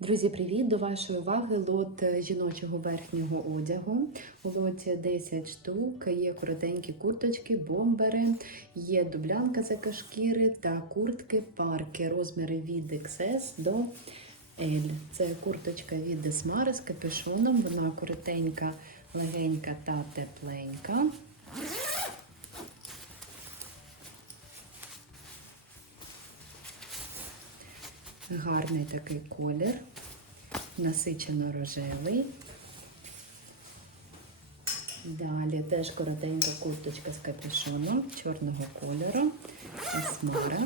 Друзі, привіт! До вашої уваги лот жіночого верхнього одягу. У лоті 10 штук, є коротенькі курточки, бомбери, є дублянка з екошкіри та куртки парки. Розміри від XS до L. Це курточка від Desmara з капюшоном. Вона коротенька, легенька та тепленька. Гарний такий колір, насичено рожевий. Далі теж коротенька курточка з капюшоном чорного кольору, асмара.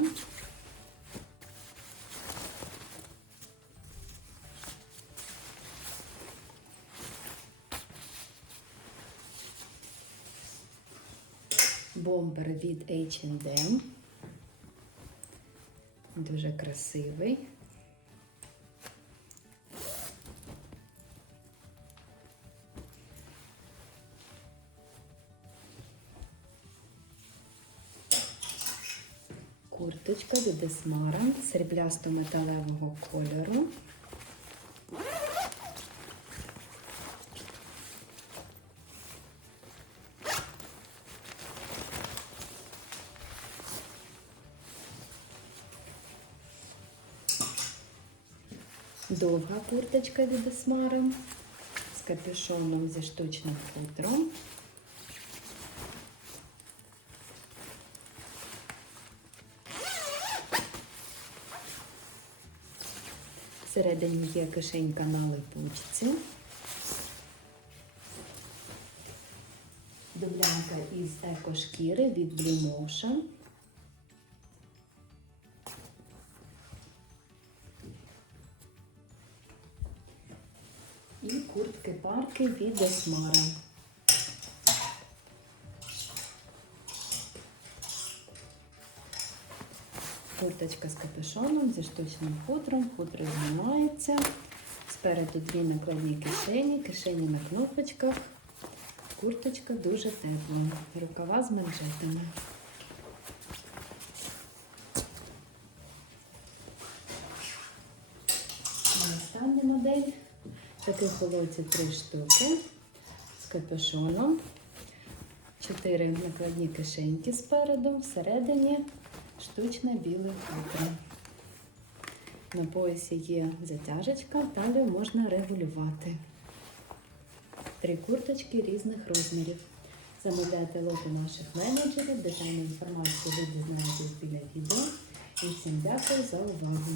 Бомбер від H&M. Дуже красивий. Курточка від Десмара сріблясто-металевого кольору. Довга курточка від Esmara з капюшоном зі штучним хутром. Всередині є кишенька на липучці. Дублянка із екошкіри від Blue. І куртки парки від Esmara. Курточка з капюшоном зі штучним хутром, хутро знімається. Спереду дві накладні кишені, кишені на кнопочках. Курточка дуже тепла. Рукава з манжетами. Остання модель. Таких лоті три штуки з капюшоном. Чотири накладні кишеньки спереду, всередині штучне біле хутро. На поясі є затяжечка, далі можна регулювати. Три курточки різних розмірів. Замовляйте лоти наших менеджерів, детальну інформацію ви дізнаєтесь біля відео. І всім дякую за увагу!